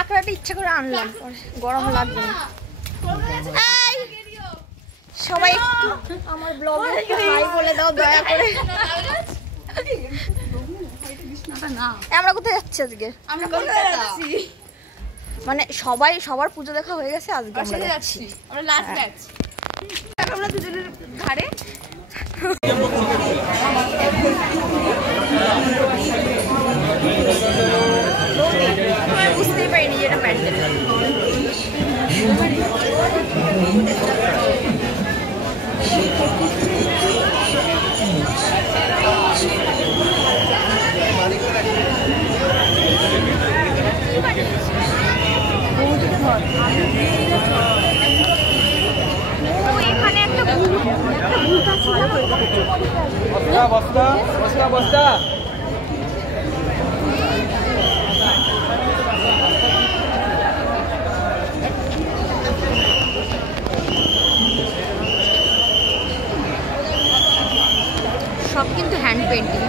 কাঁকড়াটা ইচ্ছা করে আনলাম, গরম লাগবে না। সবাই একটু আমার ব্লগে হাই বলে দাও দয়া করে। আমরা কোথায় যাচ্ছি আজকে? মানে সবার পুজো দেখা হয়ে গেছে, আজকে আমরা যাচ্ছি। আমরা লাস্ট ব্যাচ, আমরা দুজনের ঘাড়ে। বুঝতেই পারিনি যে এটা প্যান্ডেল। এখানে একটা বস্তা বস্তা বস্তা। সব কিন্তু হ্যান্ড পেন্টিং।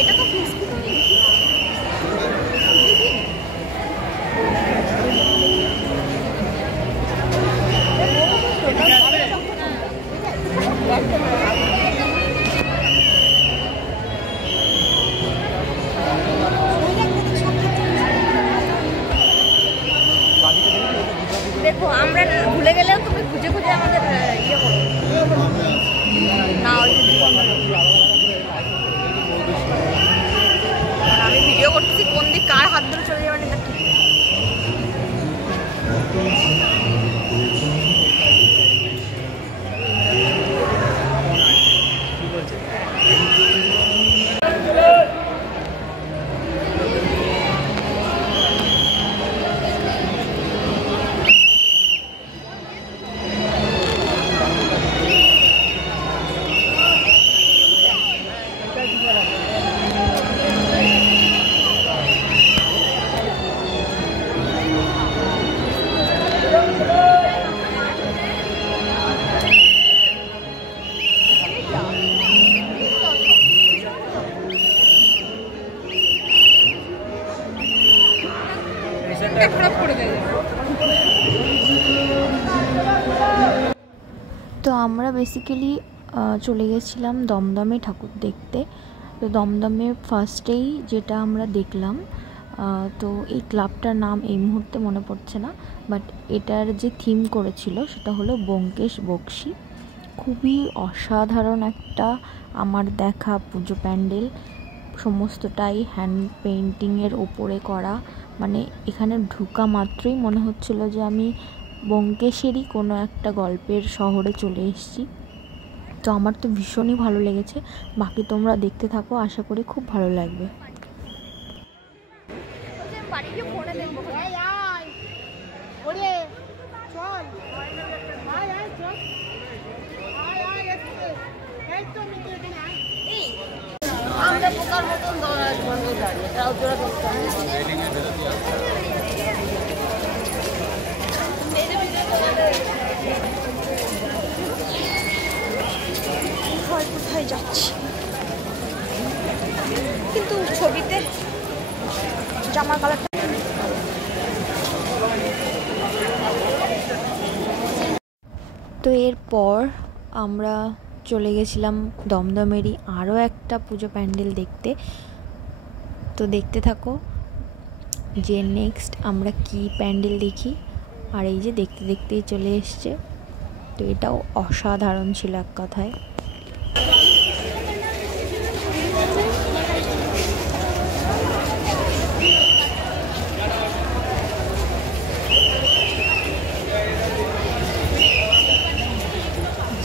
এটা তো দেখো, আমরা ভুলে গেলেও তুমি খুঁজে খুঁজে আমাদের ইয়ে করো না। আমি ভিডিও করতেছি, কোন দিক কার হাত ধরে চলে যাবেন এটা ঠিক। তো আমরা বেসিক্যালি চলে গেছিলাম দমদমে ঠাকুর দেখতে। তো দমদমে ফার্স্টেই যেটা আমরা দেখলাম, তো এই ক্লাবটার নাম এই মুহূর্তে মনে পড়ছে না, বাট এটার যে থিম করেছিল সেটা হলো ব্যোমকেশ বক্সী। খুবই অসাধারণ একটা আমার দেখা পুজো প্যান্ডেল, সমস্তটাই হ্যান্ড পেইন্টিংয়ের ওপরে করা। মানে এখানে ঢোকা মাত্রই মনে হচ্ছিল যে আমি ব্যোমকেশেরই কোনো একটা গল্পের শহরে চলে এসেছি। তো আমার তো ভীষণই ভালো লেগেছে। বাকি তোমরা দেখতে থাকো, আশা করি খুব ভালো লাগবে। কোথায় যাচ্ছি কিন্তু ছবিতে জামার কালারটা। তো এরপর আমরা চলে গেছিলাম দমদমেরই আরও একটা পুজো প্যান্ডেল দেখতে। তো দেখতে থাকো যে নেক্সট আমরা কি প্যান্ডেল দেখি। আর এই যে দেখতে দেখতেই চলে এসছে। তো এটাও অসাধারণ ছিল এক কথায়।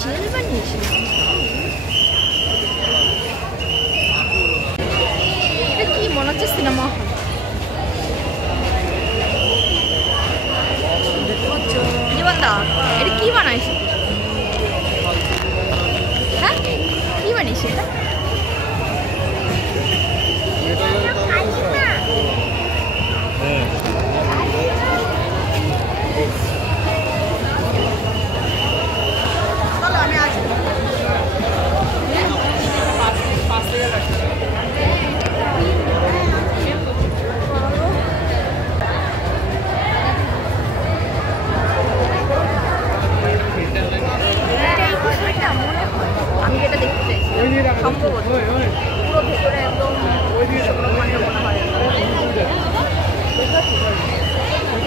জেল বানিয়েছিল, এটা কি মনে হচ্ছে সিনেমা হল। জীবন দা, এটা কি বানাইছে? হ্যাঁ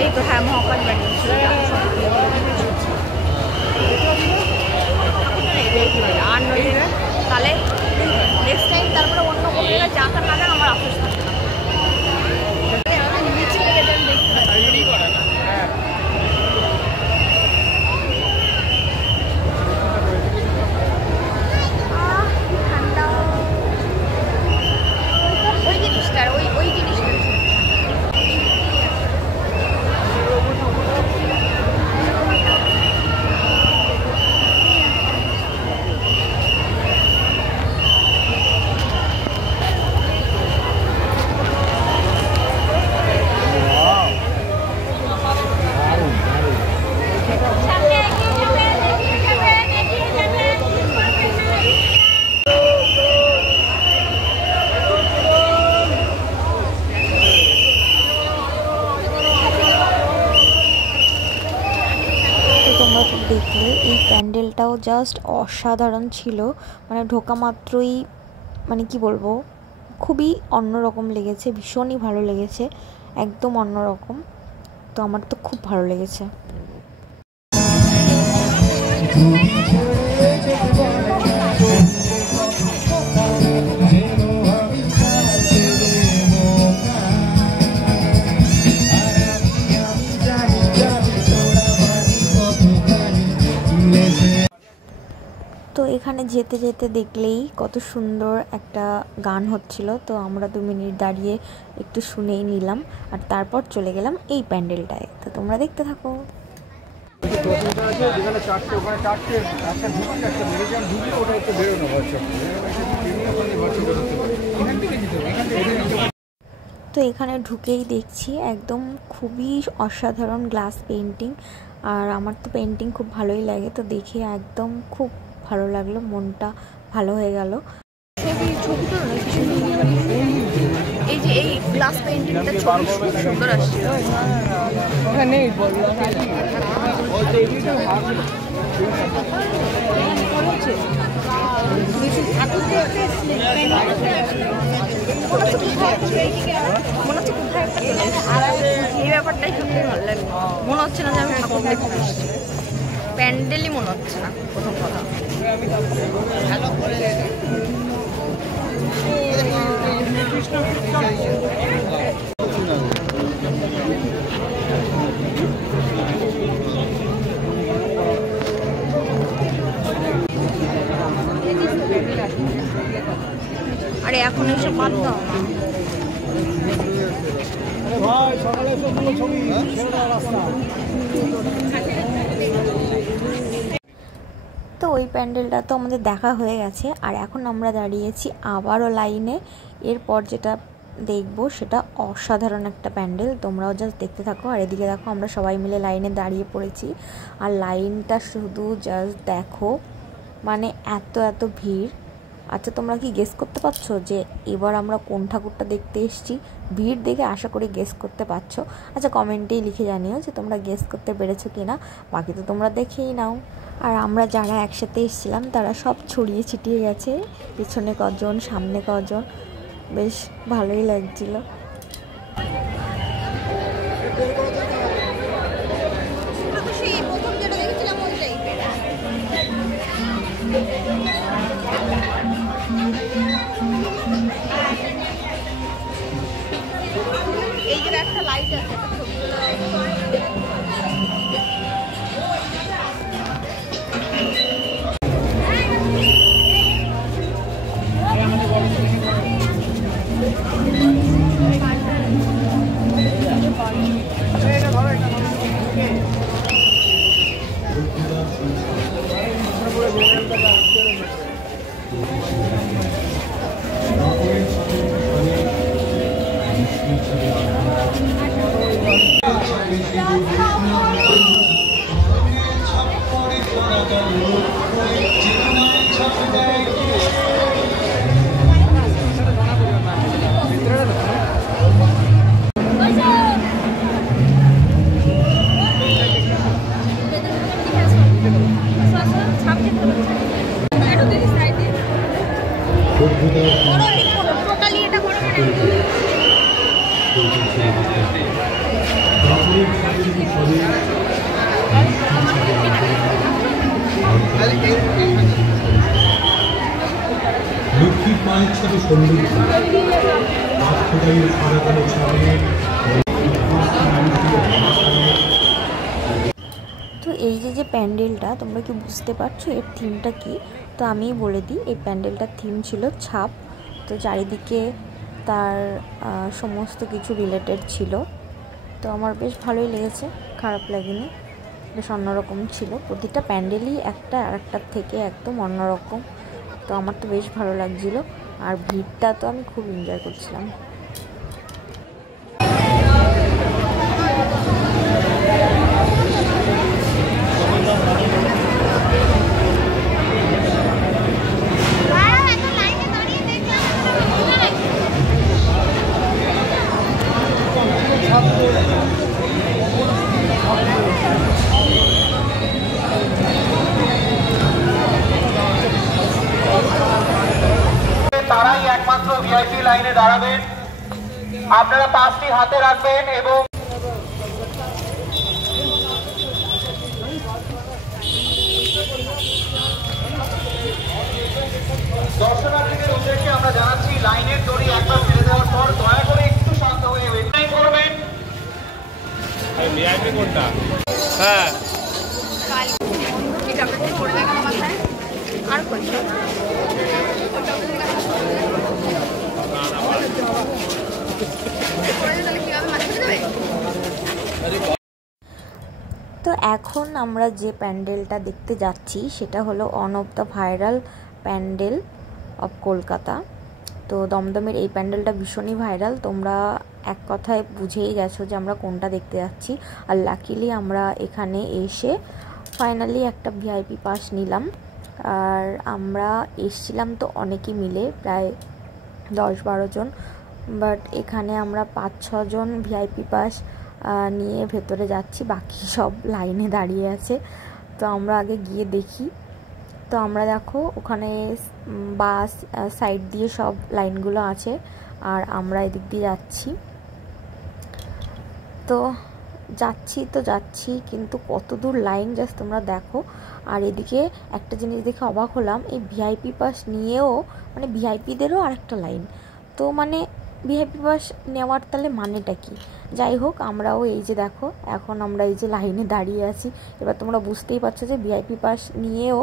এই তো হ্যাঁ মহাকাল ব্যান্ডেল ছিল আর নইলে তাহলে নেক্সট টাইম তারপরে অন্য কোনো জায়গায় যাকার না যাক আমার আফসোস থাকবে না। ওই জিনিসটার ওই জিনিসটা দেখলে এই প্যান্ডেলটাও জাস্ট অসাধারণ ছিল। মানে ঢোকা মাত্রই মানে কি বলবো, খুবই অন্যরকম লেগেছে, ভীষণই ভালো লেগেছে, একদম অন্যরকম। তো আমার তো খুব ভালো লেগেছে। তো এখানে যেতে যেতে দেখলেই কত সুন্দর একটা গান হচ্ছিল, তো আমরা 2 মিনিট দাঁড়িয়ে একটু শুনেই নিলাম আর তারপর চলে গেলাম এই প্যান্ডেলটায়। তো তোমরা দেখতে থাকো। তো এখানে ঢুকেই দেখছি একদম খুবই অসাধারণ গ্লাস পেন্টিং, আর আমার তো পেন্টিং খুব ভালোই লাগে, তো দেখে একদম খুব ভালো লাগলো, মনটা ভালো হয়ে গেল। এই যে এই গ্লাস পেইন্টিংটা ছবি খুব সুন্দর আসছে। এই ব্যাপারটাই সত্যি ভালো লাগে, মনে হচ্ছে না যে আমি ঠাকুর দেখতে এসেছি, প্যান্ডেলই মনে হচ্ছে না প্রথম কথা। আরে এখন এসব বাদ দাও না। তো ওই প্যান্ডেলটা তো আমাদের দেখা হয়ে গেছে, আর এখন আমরা দাঁড়িয়েছি আবারও লাইনে। এরপর যেটা দেখবো সেটা অসাধারণ একটা প্যান্ডেল, তোমরাও জাস্ট দেখতে থাকো। আর এদিকে দেখো আমরা সবাই মিলে লাইনে দাঁড়িয়ে পড়েছি, আর লাইনটা শুধু জাস্ট দেখো, মানে এত এত ভিড়। আচ্ছা তোমরা কি গেস করতে পারছো যে এবার আমরা কোন ঠাকুরটা দেখতে এসেছি? ভিড় দেখে আশা করি গেস করতে পারছো। আচ্ছা কমেন্টেই লিখে জানিও যে তোমরা গেস করতে পেরেছো কিনা, বাকি তো তোমরা দেখেই নাও। আর আমরা যারা একসাথে এসেছিলাম তারা সব ছড়িয়ে ছিটিয়ে গেছে, পিছনে কজন সামনে কজন, বেশ ভালোই লাগছিল। এই যে একটা লাইট আছে, টোটালি এটা বড় লক্ষ্মীর পায়ের সাথে সৌন্দর্য তো এই যে প্যান্ডেলটা তোমরা কি বুঝতে পারছো এর থিমটা কি? তো আমিই বলে দিই, এই প্যান্ডেলটার থিম ছিল ছাপ। তো চারিদিকে তার সমস্ত কিছু রিলেটেড ছিল। তো আমার বেশ ভালোই লেগেছে, খারাপ লাগেনি, বেশ অন্যরকম ছিল। প্রতিটা প্যান্ডেলই একটা আর একটার থেকে একদম অন্যরকম। তো আমার তো বেশ ভালো লাগছিল, আর ভিড়টা তো আমি খুব এনজয় করছিলাম। তারাই একমাত্র ভিআইপি লাইনে দাঁড়াবেন। আপনারা পাঁচটি হাতে রাখবেন এবং দর্শনার্থীদের উদ্দেশ্যে আমরা জানাচ্ছি, লাইনের দড়ি একবার ছেড়ে দেওয়ার পর দয়া করে একটু শান্ত হয়ে ওয়েটিং করবেন। ভিআইপি কোনটা? হ্যাঁ আর কোনটা? তো এখন আমরা যে প্যান্ডেলটা দেখতে যাচ্ছি সেটা হলো one of the viral pandal of Kolkata. তো দমদমের এই প্যান্ডেলটা ভীষণই ভাইরাল, তোমরা এক কথায় বুঝেই গেছো যে আমরা কোনটা দেখতে যাচ্ছি। আর লাকিলি আমরা এখানে এসে ফাইনালি একটা ভিআইপি পাস নিলাম। আর আমরা এসছিলাম তো অনেকেই মিলে, প্রায় 10-12 জন, বাট এখানে আমরা 5-6 জন ভিআইপি পাস নিয়ে ভেতরে যাচ্ছি, বাকি সব লাইনে দাঁড়িয়ে আছে। তো আমরা আগে গিয়ে দেখি। তো আমরা দেখো ওখানে বাস সাইড দিয়ে সব লাইনগুলো আছে, আর আমরা এদিক দিয়ে যাচ্ছি। তো যাচ্ছি কিন্তু কত দূর লাইন জাস্ট তোমরা দেখো। আর এদিকে একটা জিনিস দেখে অবাক হলাম, এই ভিআইপি পাস নিয়েও মানে ভিআইপিদেরও আরেকটা লাইন। তো মানে ভিআইপি পাস নেওয়ার তাহলে মানেটা কি? যাই হোক, আমরাও এই যে দেখো এখন আমরা এই যে লাইনে দাঁড়িয়ে আছি। এবার তোমরা বুঝতেই পারছো যে ভিআইপি পাস নিয়েও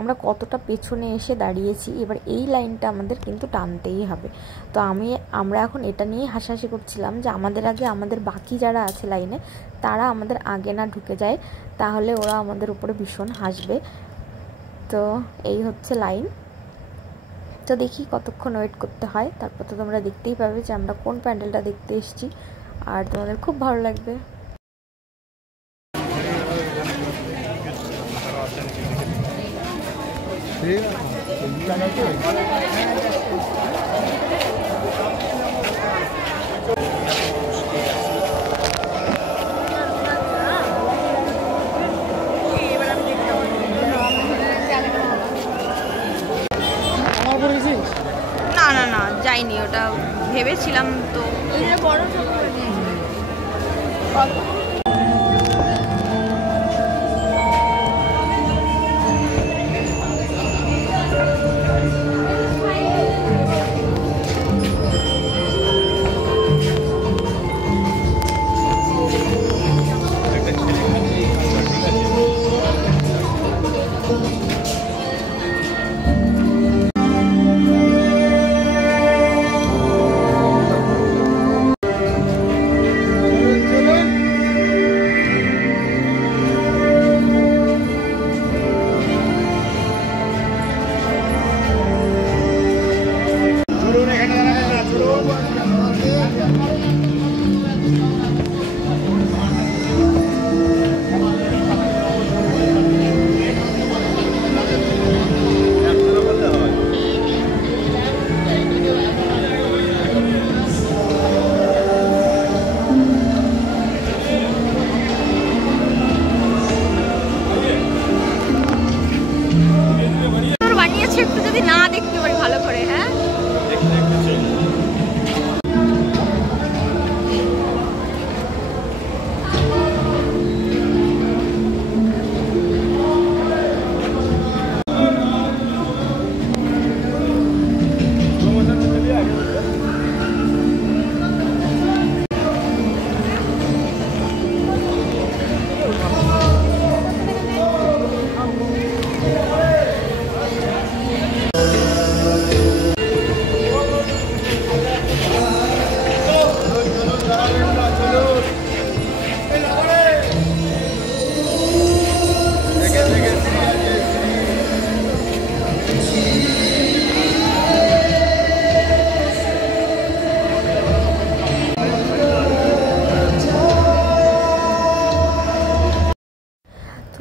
আমরা কতটা পেছনে এসে দাঁড়িয়েছি। এবার এই লাইনটা আমাদের কিন্তু টানতেই হবে। তো আমরা এখন এটা নিয়ে হাসাহাসি করছিলাম যে আমাদের আগে আমাদের বাকি যারা আছে লাইনে তারা আমাদের আগে না ঢুকে যায়, তাহলে ওরা আমাদের উপরে ভীষণ হাসবে। তো এই হচ্ছে লাইন। তো দেখি কতক্ষণ ওয়েট করতে হয়, তারপর তো তোমরা দেখতেই পাবে যে আমরা কোন প্যান্ডেলটা দেখতে এসেছি, আর তোমাদের খুব ভালো লাগবে। না যাইনি, ওটা ভেবেছিলাম। তো বড়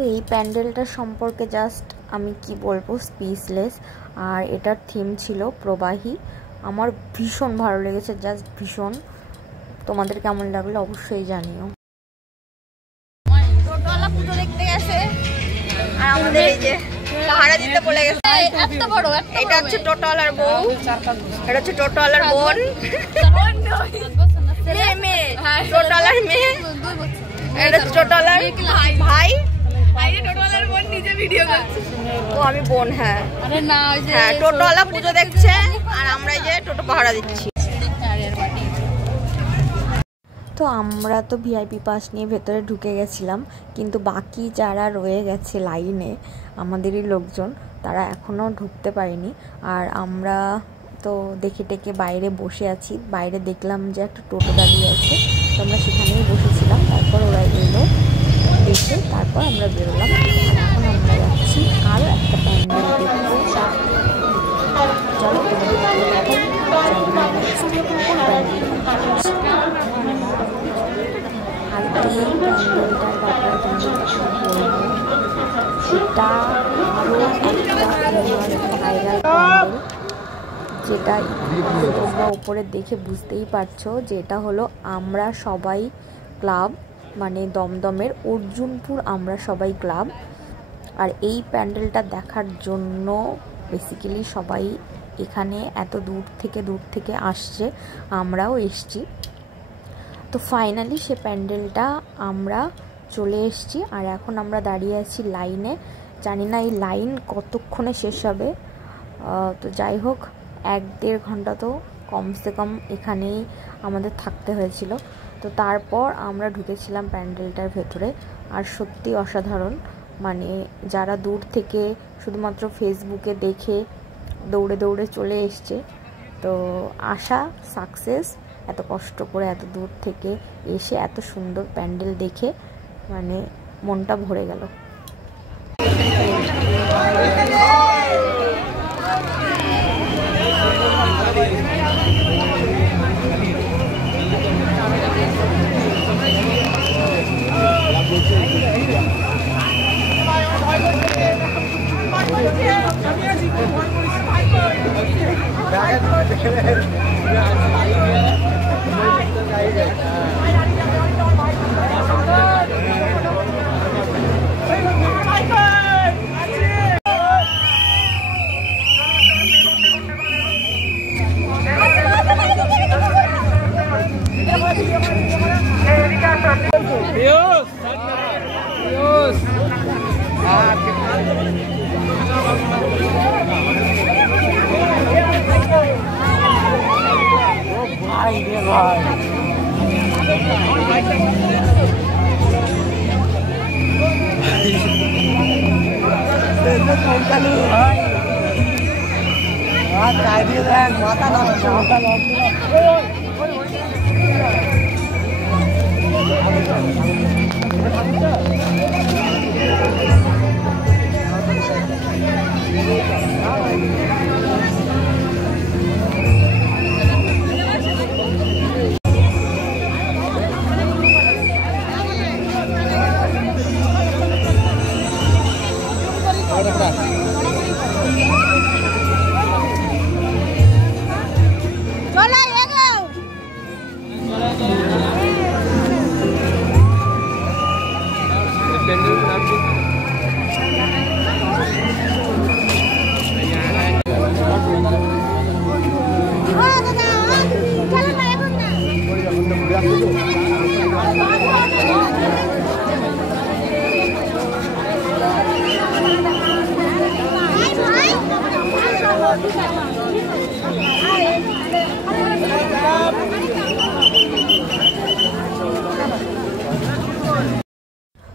এই প্যান্ডেলটার সম্পর্কে জাস্ট আমি কি বলবো, স্পিচলেস। আর এটার থিম ছিল প্রবাহী। আমার ভীষণ ভালো লেগেছে, জাস্ট ভীষণ। তোমাদের কেমন লাগলো অবশ্যই জানিও। টোটোওয়ালা পুজো দেখতে গেছে আর আমাদের এই যে পাহারা দিতে বলে গেছে। এত বড় এটা হচ্ছে টোটোওয়ালার বউ, এটা হচ্ছে টোটোওয়ালার বোন, মেয়ে টোটোওয়ালার মেয়ে, এটা হচ্ছে টোটোওয়ালার ভাই। টোটোওয়ালার বোন নিজে ভিডিও করছে। ও আমি বোন। হ্যাঁ হ্যাঁ, টোটোওয়ালা পুজো দেখছে আর আমরা এই যে টোটো পাহারা দিচ্ছি। তো আমরা তো ভিআইপি পাস নিয়ে ভেতরে ঢুকে গেছিলাম, কিন্তু বাকি যারা রয়ে গেছে লাইনে, আমাদেরই লোকজন, তারা এখনও ঢুকতে পারেনি। আর আমরা তো দেখে টেকে বাইরে বসে আছি। বাইরে দেখলাম যে একটা টোটো দাঁড়িয়ে আছে, তো আমরা সেখানেই বসেছিলাম। তারপর ওরা এলো, দেখে তারপর আমরা বেরোলাম। এখন আমরা যাচ্ছি আরও একটা প্যান্ডেল দেখতে। চলো আর এই প্যান্ডেলটার ব্যাপারে বলবো, সেটা আরও একটা ভাইরাল প্যান্ডেল, যেটা তোমরা উপরে দেখে বুঝতেই পারছো যে এটা হলো আমরা সবাই ক্লাব, মানে দমদমের অর্জুনপুর আমরা সবাই ক্লাব। আর এই প্যান্ডেলটা দেখার জন্য বেসিক্যালি সবাই এখানে এত দূর থেকে আসছে, আমরাও এসছি। তো ফাইনালি সে প্যান্ডেলটা আমরা চলে এসেছি। আর এখন আমরা দাঁড়িয়ে আছি লাইনে। জানি না এই লাইন কতক্ষণে শেষ হবে। তো যাই হোক, 1-1.5 ঘন্টা তো কমসে কম এখানেই আমাদের থাকতে হয়েছিল। তো তারপর আমরা ঢুকেছিলাম প্যান্ডেলটার ভেতরে। আর সত্যি অসাধারণ, মানে যারা দূর থেকে শুধুমাত্র ফেসবুকে দেখে দৌড়ে দৌড়ে চলে এসছে, তো আশা সাকসেস। এত কষ্ট করে এত দূর থেকে এসে এত সুন্দর প্যান্ডেল দেখে মানে মনটা ভরে গেল।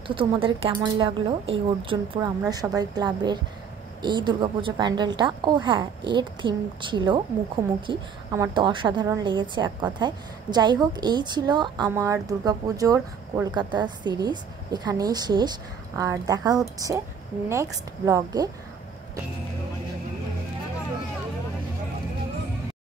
তো তোমাদের কেমন লাগলো এই অর্জুনপুর আমরা সবাই ক্লাবের এই দুর্গাপুজো প্যান্ডেলটা? ও হ্যাঁ, এর থিম ছিল মুখোমুখি। আমার তো অসাধারণ লেগেছে এক কথায়। যাই হোক, এই ছিল আমার দুর্গাপুজোর কলকাতা সিরিজ, এখানেই শেষ। আর দেখা হচ্ছে নেক্সট ব্লগে।